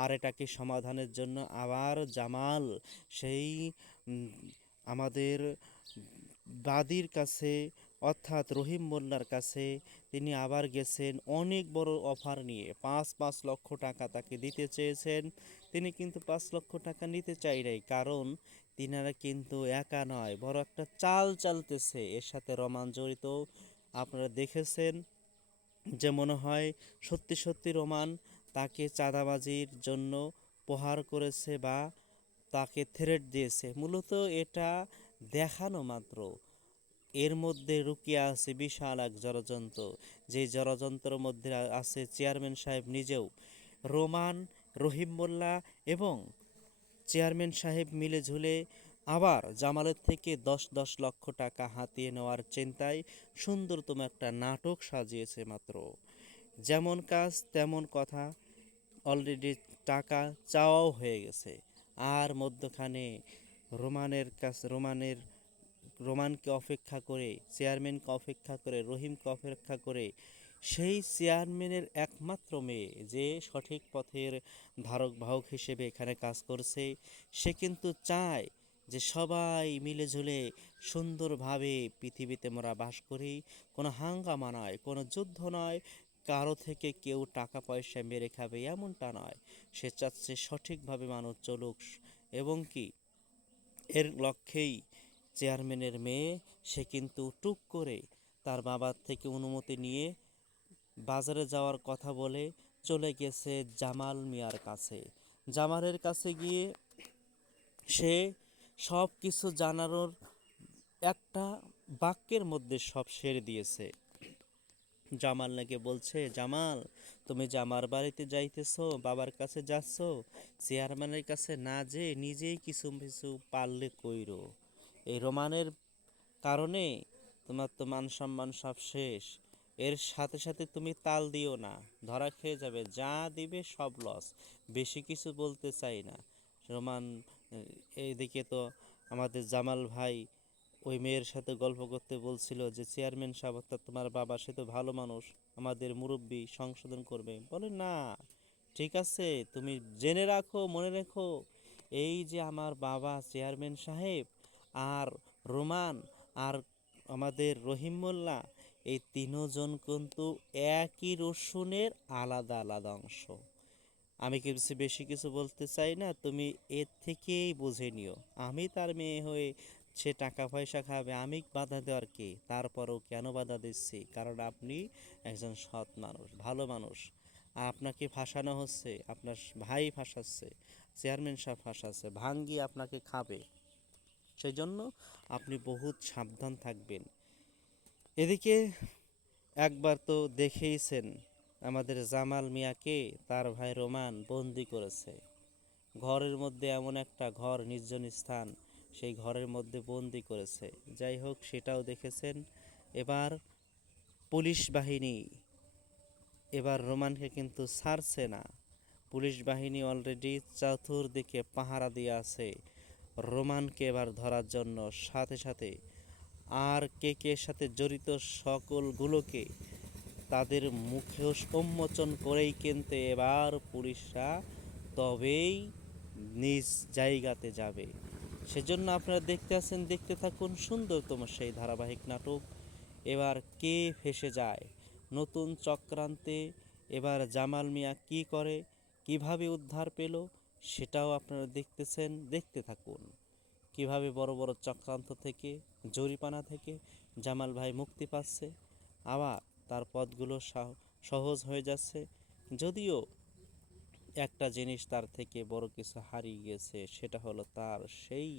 আর এটাকে সমাধানের জন্য আবার জামাল সেই উম, আমাদের বাদীর কাছে, অর্থাৎ রহিম মোল্লার কাছে তিনি আবার গেছেন অনেক বড় অফার নিয়ে। ৫ লক্ষ টাকা তাকে দিতে চেয়েছেন। তিনি কিন্তু ৫ লক্ষ টাকা নিতে চাই নাই, কারণ তিনারা কিন্তু একা নয়, বড় একটা চাল চালতেছে, এর সাথে রোমান জড়িত। আপনারা দেখেছেন যে মনে হয় সত্যি সত্যি রোমান তাকে চাঁদাবাজির জন্য প্রহার করেছে বা তাকে থ্রেট দিয়েছে। মূলত এটা দেখানো মাত্র, এর মধ্যে লুকিয়ে আছে বিশাল এক ষড়যন্ত্র। যে ষড়যন্ত্রের মধ্যে আছে চেয়ারম্যান সাহেব নিজেও। রোমান, রহিম মোল্লা এবং চেয়ারম্যান সাহেব মিলে ঝুলে আবার জামালের থেকে ১০ লক্ষ টাকা হাতিয়ে নেওয়ার চিন্তায় সুন্দরতম একটা নাটক সাজিয়েছে মাত্র। যেমন কাজ তেমন কথা, অলরেডি টাকা চাওয়াও হয়ে গেছে। আর মধ্যখানে রোমানকে অপেক্ষা করে, চেয়ারম্যানকে অপেক্ষা করে, রহিমকে অপেক্ষা করে, সেই চেয়ারম্যানের একমাত্র মেয়ে যে সঠিক পথের ধারক বাহক হিসেবে এখানে কাজ করছে, সে কিন্তু চায় যে সবাই মিলে ঝুলে সুন্দরভাবে পৃথিবীতে মোরা বাস করি, কোনো হাঙ্গামা নয়, কোনো যুদ্ধ নয়, কারো থেকে কেউ টাকা পয়সা মেরে খাবে এমনটা নয়। সে চাচ্ছে সঠিকভাবে মানুষ চলুক এবং কি এর লক্ষ্যেই চেয়ারম্যানের মেয়ে সে কিন্তু টুক করে তার বাবার থেকে অনুমতি নিয়ে বাজারে যাওয়ার কথা বলে চলে গেছে জামাল মিয়ার কাছে। জামালের কাছে গিয়ে সে সব কিছু জানানোর একটা বাক্যের মধ্যে সব সেরে দিয়েছে। জামাল নাকি বলছে, জামাল তুমি যে আমার বাড়িতে যাইতেছো, বাবার কাছে যাচ্ছ, চেয়ারম্যানের কাছে না যেয়ে নিজেই কিছু কিছু পারলে কইরো। এই রোমানের কারণে তোমার তো মান সম্মান সব শেষ। এর সাথে সাথে তুমি তাল দিও না, ধরা খেয়ে যাবে, যা দিবে সব লস। বেশি কিছু বলতে চাই না। রোমান এইদিকে তো আমাদের জামাল ভাই ওই মেয়ের সাথে গল্প করতে বলছিল যে চেয়ারম্যান সাহেব অর্থাৎ তোমার বাবা, সে তো ভালো মানুষ, আমাদের মুরব্বি, সংশোধন করবে। বলে না, ঠিক আছে, তুমি জেনে রাখো, মনে রেখো, এই যে আমার বাবা চেয়ারম্যান সাহেব আর রোমান আর আমাদের রহিম মোল্লা, এই তিনজন কিন্তু একই রসুনের আলাদা আলাদা অংশ। আমি কিছু বেশি কিছু বলতে চাই না, তুমি এর থেকেই বুঝে নিও। আমি তার মেয়ে হয়ে সে টাকা পয়সা খাবে, আমি বাধা দেওয়ার কে? তারপরও কেন বাধা দিচ্ছি? কারণ আপনি একজন সৎ মানুষ, ভালো মানুষ। আর আপনাকে ফাঁসানো হচ্ছে, আপনার ভাই ফাঁসাচ্ছে, চেয়ারম্যান সাহেব ফাঁসাচ্ছে, ভাঙ্গি আপনাকে খাবে। সেই জন্য আপনি বহুত সাবধান থাকবেন। এদিকে একবার তো দেখেইছেন আমাদের জামাল মিয়াকে তার ভাই রোমান বন্দি করেছে ঘরের মধ্যে, এমন একটা ঘর, নির্জন স্থান, সেই ঘরের মধ্যে বন্দি করেছে। যাই হোক, সেটাও দেখেছেন। এবার পুলিশ বাহিনী এবার রোমানকে কিন্তু ছাড়ছে না। পুলিশ বাহিনী অলরেডি চতুর্দিকে পাহারা দিয়ে আছে। রোমানকে এবার ধরার জন্য সাথে সাথে আর কে কে সাথে জড়িত সকলগুলোকে তাদের মুখোশ উন্মোচন করেই কিন্তু এবার পুলিশরা তবেই নিজ জায়গাতে যাবে। সেজন্য আপনারা দেখতে আছেন, দেখতে থাকুন সুন্দরতম সেই ধারাবাহিক নাটক। এবার কে ফেঁসে যায় নতুন চক্রান্তে, এবার জামাল মিয়া কি করে, কিভাবে উদ্ধার পেল, সেটাও আপনারা দেখতেছেন, দেখতে থাকুন। কিভাবে বড় বড় চক্রান্ত থেকে, জরিপানা থেকে জামাল ভাই মুক্তি পাচ্ছে, আবার তার পথগুলো সহজ হয়ে যাচ্ছে। যদিও একটা জিনিস তার থেকে বড় কিছু হারিয়ে গেছে, সেটা হলো তার সেই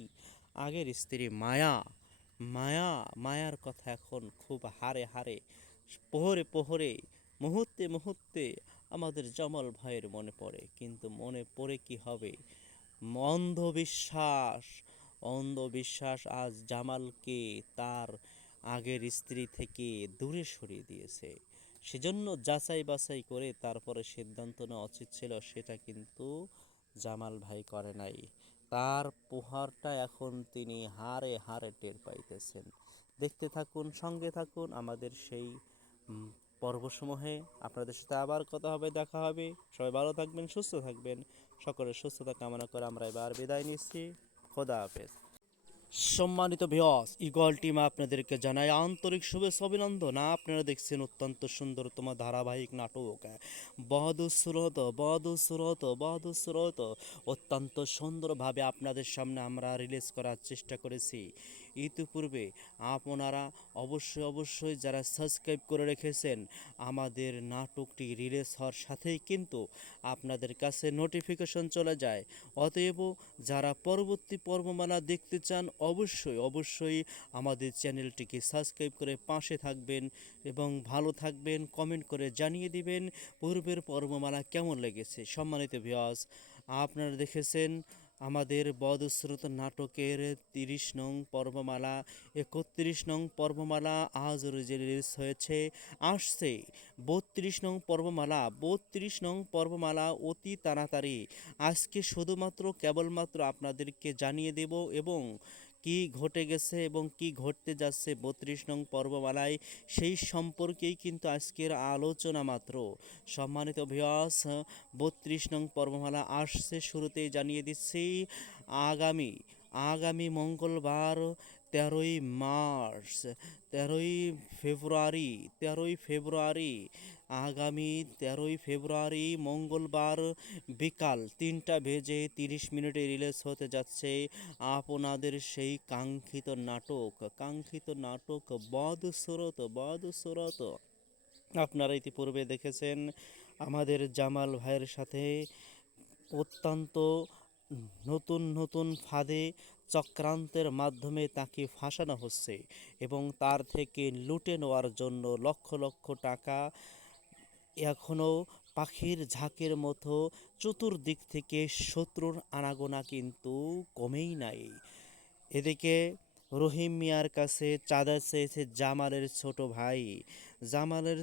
আগের স্ত্রী মায়া। মায়ার কথা এখন খুব হারে হারে, প্রহরে প্রহরে, মুহূর্তে মুহূর্তে আমাদের জামাল ভাইয়ের মনে পড়ে। কিন্তু মনে পড়ে কি হবে? অন্ধবিশ্বাস, অন্ধবিশ্বাস আজ জামালকে তার আগের স্ত্রী থেকে দূরে সরিয়ে দিয়েছে। সেজন্য যাচাই বাছাই করে তারপরে সিদ্ধান্ত নেওয়া উচিত ছিল, সেটা কিন্তু জামাল ভাই করে নাই। তার প্রহারটা এখন তিনি হারে হারে টের পাইতেছেন। দেখতে থাকুন, সঙ্গে থাকুন আমাদের সেই পর্বসমূহে। আপনাদের সাথে আবার কথা হবে, দেখা হবে। সবাই ভালো থাকবেন, সুস্থ থাকবেন। সকলের সুস্থতা কামনা করে আমরা এবার বিদায় নিচ্ছি। খোদা হাফেজ। সম্মানিত ভিউয়ার্স, ঈগল টিম আপনাদেরকে জানায় আন্তরিক শুভেচ্ছা অভিনন্দন। আপনারা দেখছেন অত্যন্ত সুন্দরতম ধারাবাহিক নাটক বাহাদুর সুরত। অত্যন্ত সুন্দরভাবে আপনাদের সামনে আমরা রিলিজ করার চেষ্টা করেছি। ইতিপূর্বে আপনারা অবশ্যই যারা সাবস্ক্রাইব করে রেখেছেন, আমাদের নাটকটি রিলিজ হওয়ার সাথেই কিন্তু আপনাদের কাছে নোটিফিকেশন চলে যায়। অতএব যারা পরবর্তী পর্বমালা দেখতে চান, অবশ্যই আমাদের চ্যানেলটিকে সাবস্ক্রাইব করে পাশে থাকবেন এবং ভালো থাকবেন। কমেন্ট করে জানিয়ে দিবেন পূর্বের পর্বমালা কেমন লেগেছে। সম্মানিত ভিউয়ার্স, আপনারা দেখেছেন আমাদের বদস্রোত নাটকের 30 নং পর্বমালা, 31 নং পর্বমালা আজ রিলিজ হয়েছে। আসছে 32 নং পর্বমালা। 32 নং পর্বমালা অতি তাড়াতাড়ি আজকে শুধুমাত্র কেবলমাত্র আপনাদেরকে জানিয়ে দেব, এবং কি ঘটে গেছে এবং কি ঘটতে যাচ্ছে 32 নং পর্বমালায়, সেই সম্পর্কেই কিন্তু আজকের আলোচনা মাত্র। সম্মানিত ভিউয়ার্স, 32 নং পর্বমালা আসছে, শুরুতেই জানিয়ে দিচ্ছি আগামী মঙ্গলবার 13ই মার্চ, 13ই ফেব্রুয়ারি, আগামী 13ই ফেব্রুয়ারি মঙ্গলবার বিকাল 3:30 রিলিজ হতে যাচ্ছে আপনাদের সেই কাঙ্ক্ষিত নাটক বদসুরত। আপনারা ইতিপূর্বে দেখেছেন আমাদের জামাল ভাইয়ের সাথে অত্যন্ত নতুন ফাঁদে চক্রান্তের মাধ্যমে তাকে ফাঁসানো হচ্ছে এবং তার থেকে লুটে নেওয়ার জন্য লক্ষ লক্ষ টাকা এখনও পাখির ঝাঁকের মতো চতুর্দিক থেকে শত্রুর আনাগোনা কিন্তু কমেই নাই। এদিকে রহিম মিয়ার কাছে চাঁদা চেয়েছে জামালের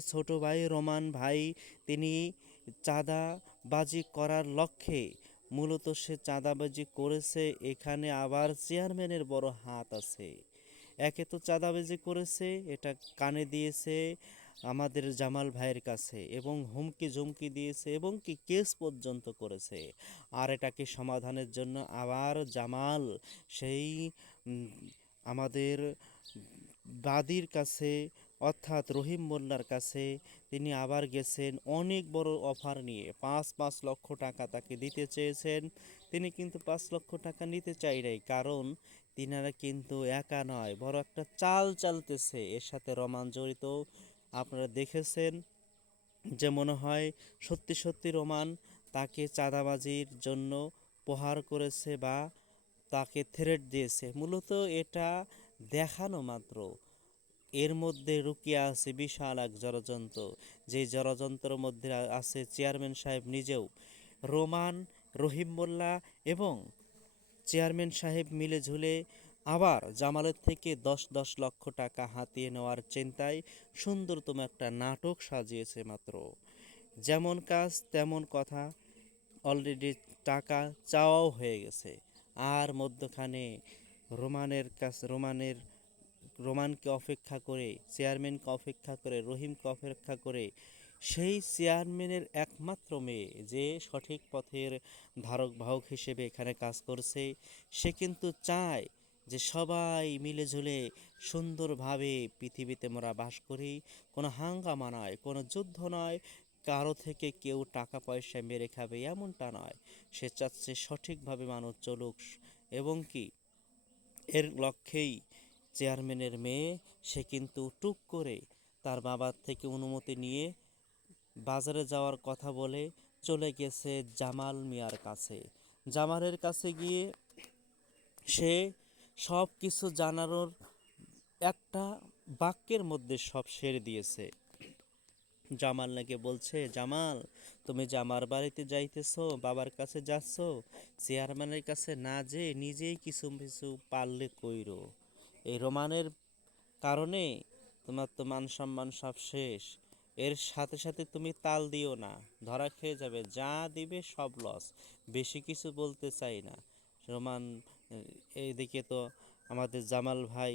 ছোট ভাই রোমান ভাই। তিনি চাঁদাবাজি করার লক্ষ্যে, মূলত সে চাঁদাবাজি করেছে, এখানে আবার চেয়ারম্যানের বড় হাত আছে। একে তো চাঁদাবাজি করেছে, এটা কানে দিয়েছে আমাদের জামাল ভাইয়ের কাছে এবং হুমকি দিয়েছে এবং কি কেস পর্যন্ত করেছে। আর এটাকে সমাধানের জন্য আবার জামাল সেই আমাদের বাদীর কাছে, অর্থাৎ রহিম মোল্লার কাছে তিনি আবার গেছেন অনেক বড় অফার নিয়ে। 5 লক্ষ টাকা তাকে দিতে চেয়েছেন। তিনি কিন্তু 5 লক্ষ টাকা নিতে চাই নাই, কারণ তিনারা কিন্তু একা নয়, বড় একটা চাল চালতেছে, এর সাথে রোমান জড়িত। আপনারা দেখেছেন যে মনে হয় সত্যি রোমান তাকে চাঁদাবাজির জন্য প্রহার করেছে বা তাকে থ্রেট দিয়েছে। মূলত এটা দেখানো মাত্র, এর মধ্যে লুকিয়ে আছে বিশাল এক ষড়যন্ত্র। যে ষড়যন্ত্রের মধ্যে আছে চেয়ারম্যান সাহেব নিজেও। রহিম মোল্লা এবং চেয়ারম্যান সাহেব মিলে ঝুলে আবার জামালের থেকে 10 লক্ষ টাকা হাতিয়ে নেওয়ার চিন্তায় সুন্দরতম একটা নাটক সাজিয়েছে মাত্র। যেমন কাজ তেমন কথা, অলরেডি টাকা চাওয়াও হয়ে গেছে। আর মধ্যখানে রোমানকে অপেক্ষা করে, চেয়ারম্যানকে অপেক্ষা করে, রহিমকে অপেক্ষা করে, সেই চেয়ারম্যানের একমাত্র মেয়ে যে সঠিক পথের ধারক বাহক হিসেবে এখানে কাজ করছে, সে কিন্তু চায় যে সবাই মিলেঝুলে সুন্দরভাবে পৃথিবীতে মোরা বাস করি, কোনো হাঙ্গামা নয়, কোনো যুদ্ধ নয়, কারো থেকে কেউ টাকা পয়সা মেরে খাবে এমনটা নয়। সে চাচ্ছে সঠিকভাবে মানুষ চলুক, এবং কি এর লক্ষ্যেই চেয়ারম্যানের মেয়ে সে কিন্তু টুক করে তার বাবার থেকে অনুমতি নিয়ে বাজারে যাওয়ার কথা বলে চলে গেছে জামাল মিয়ার কাছে। জামালের কাছে গিয়ে সে সব কিছু জানানোর একটা বাক্যের মধ্যে সব সেরে দিয়েছে। জামাল নাকি বলছে, জামাল তুমি যে আমার বাড়িতে যাইতেছো, বাবার কাছে যাচ্ছ, চেয়ারম্যানের কাছে না যেয়ে নিজেই কিছু কিছু পারলে কইরো। এই রোমানের কারণে তোমার তো মান সম্মান সব শেষ। এর সাথে সাথে তুমি তাল দিও না, ধরা খেয়ে যাবে, যা দিবে সব লস। বেশি কিছু বলতে চাই না। রোমান এইদিকে তো আমাদের জামাল ভাই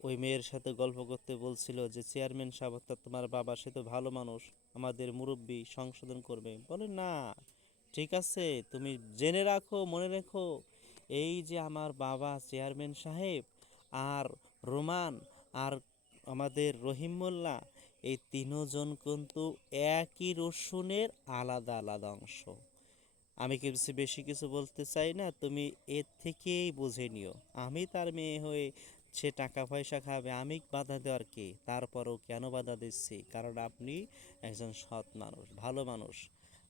ওই মেয়ের সাথে গল্প করতে বলছিল যে চেয়ারম্যান সাহেব অর্থাৎ তোমার বাবা সে তো ভালো মানুষ, আমাদের মুরব্বি সংশোধন করবে। বলে না, ঠিক আছে, তুমি জেনে রাখো, মনে রেখো, এই যে আমার বাবা চেয়ারম্যান সাহেব আর রোমান আর আমাদের রহিম মোল্লা, এই তিনজন কিন্তু একই রসুনের আলাদা আলাদা অংশ। আমি কিছু বেশি কিছু বলতে চাই না, তুমি এর থেকেই বুঝে নিও। আমি তার মেয়ে হয়ে সে টাকা পয়সা খাবে, আমি বাধা দেওয়ার কে? তারপরও কেন বাধা দিচ্ছি? কারণ আপনি একজন সৎ মানুষ, ভালো মানুষ।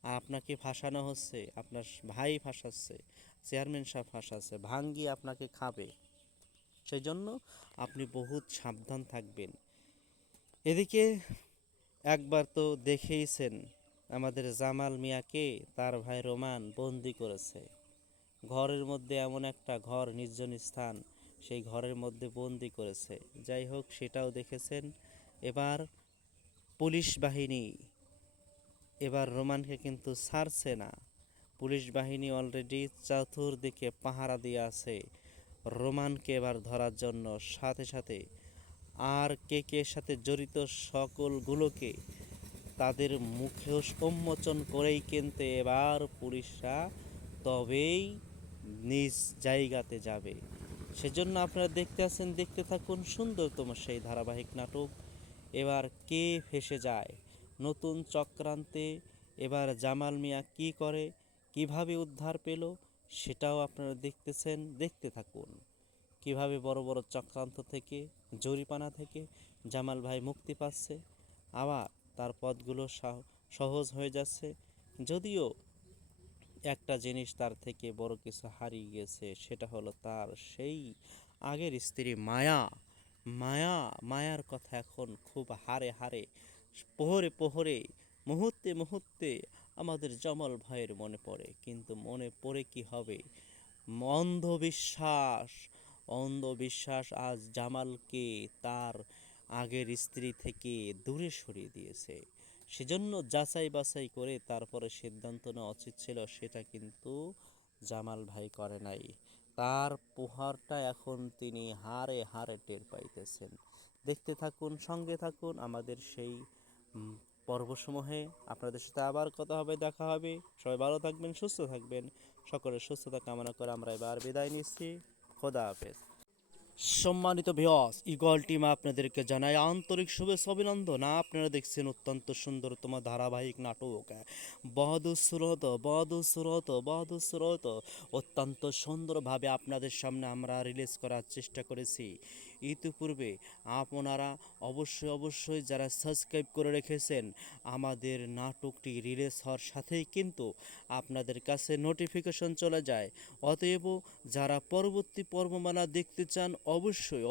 আর আপনাকে ফাঁসানো হচ্ছে, আপনার ভাই ফাঁসাচ্ছে, চেয়ারম্যান সাহেব ফাঁসাচ্ছে, ভাঙ্গি আপনাকে খাবে। সেই জন্য আপনি বহুত সাবধান থাকবেন। এদিকে একবার তো দেখেইছেন আমাদের জামাল মিয়াকে তার ভাই রোমান বন্দি করেছে ঘরের মধ্যে, এমন একটা ঘর, নির্জন স্থান, সেই ঘরের মধ্যে বন্দি করেছে। যাই হোক, সেটাও দেখেছেন। এবার পুলিশ বাহিনী এবার রোমানকে কিন্তু ছাড়ছে না। পুলিশ বাহিনী অলরেডি চতুর্দিকে পাহারা দিয়ে আছে রোমানকে এবার ধরার জন্য। সাথে সাথে আর কে কে সাথে জড়িত সকলগুলোকে তাদের মুখোশ উন্মোচন করেই কিন্তু এবার পুলিশরা তবেই নিজ জায়গাতে যাবে। সেজন্য আপনারা দেখতে আছেন, দেখতে থাকুন সুন্দরতম সেই ধারাবাহিক নাটক। এবার কে ফেসে যায় নতুন চক্রান্তে, এবার জামাল মিয়া কি করে, কিভাবে উদ্ধার পেল, সেটাও আপনারা দেখতেছেন, দেখতে থাকুন। কিভাবে বড় বড় চক্রান্ত থেকে, জরিপানা থেকে জামাল ভাই মুক্তি পাচ্ছে, আবার তার পথগুলো সহজ হয়ে যাচ্ছে। যদিও একটা জিনিস তার থেকে বড় কিছু হারিয়ে গেছে, সেটা হলো তার সেই আগের স্ত্রী মায়া। মায়ার কথা এখন খুব হারে হারে, প্রহরে প্রহরে, মুহূর্তে মুহূর্তে আমাদের জামাল ভাইয়ের মনে পড়ে। কিন্তু মনে পড়ে কি হবে? অন্ধবিশ্বাস অন্ধবিশ্বাস আজ জামালকে তার আগের স্ত্রী থেকে দূরে সরিয়ে দিয়েছে। সেজন্য যাচাই বাছাই করে তারপরে সিদ্ধান্ত নেওয়া উচিত ছিল, সেটা কিন্তু জামাল ভাই করে নাই। তার প্রহারটা এখন তিনি হারে হারে টের পাইতেছেন। দেখতে থাকুন, সঙ্গে থাকুন আমাদের সেই পর্বসমূহে। আপনাদের সাথে আবার কথা হবে, দেখা হবে। সবাই ভালো থাকবেন, সুস্থ থাকবেন। সকলের সুস্থতা কামনা করে আমরা এবার বিদায় নিচ্ছি। খোদা হাফেজ। সম্মানিত ভিউয়ার্স, ঈগল টিম আপনাদেরকে জানায় আন্তরিক শুভেচ্ছা অভিনন্দন। আপনারা দেখছেন অত্যন্ত সুন্দরতম ধারাবাহিক নাটক বাহাদুর সুরত। অত্যন্ত সুন্দরভাবে আপনাদের সামনে আমরা রিলিজ করার চেষ্টা করেছি। ইতিপূর্বে আপনারা অবশ্যই যারা সাবস্ক্রাইব করে রেখেছেন, আমাদের নাটকটি রিলিজ হওয়ার সাথেই কিন্তু আপনাদের কাছে নোটিফিকেশন চলে যায়। অতএব যারা পরবর্তী পর্বমালা দেখতে চান,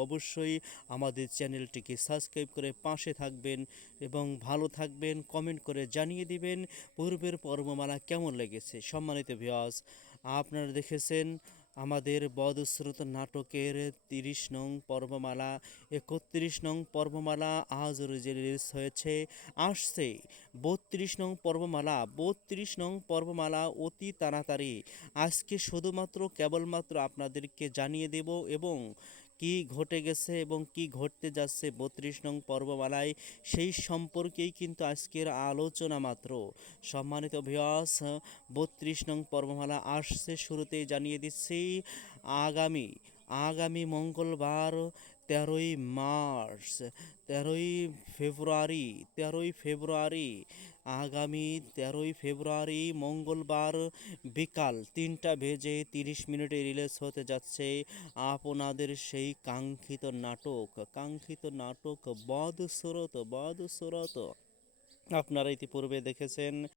অবশ্যই আমাদের চ্যানেলটিকে সাবস্ক্রাইব করে পাশে থাকবেন এবং ভালো থাকবেন। কমেন্ট করে জানিয়ে দিবেন পূর্বের পর্বমালা কেমন লেগেছে। সম্মানিত ভিউয়ার্স, আপনারা দেখেছেন আমাদের বদস্রোত নাটকের 30 নং পর্বমালা 31 নং পর্বমালা আজ রিলিজ হয়েছে। আসছে 32 নং পর্বমালা। 32 নং পর্বমালা অতি তাড়াতাড়ি আজকে শুধুমাত্র কেবলমাত্র আপনাদেরকে জানিয়ে দেব এবং কি ঘটে গেছে এবং কি ঘটতে যাচ্ছে 32 নং পর্বমালায় সেই সম্পর্কেই কিন্তু আজকের আলোচনা মাত্র। সম্মানিত ভিউয়ার্স, 32 নং পর্বমালা আসছে, শুরুতেই জানিয়ে দিচ্ছি আগামী আগামী মঙ্গলবার 13ই মার্চ 13ই ফেব্রুয়ারি আগামী 13ই ফেব্রুয়ারি মঙ্গলবার বিকাল 3টা বেজে 30 মিনিটে রিলিজ হতে যাচ্ছে আপনাদের সেই কাঙ্ক্ষিত নাটক বদসুরত। আপনারা ইতিপূর্বে দেখেছেন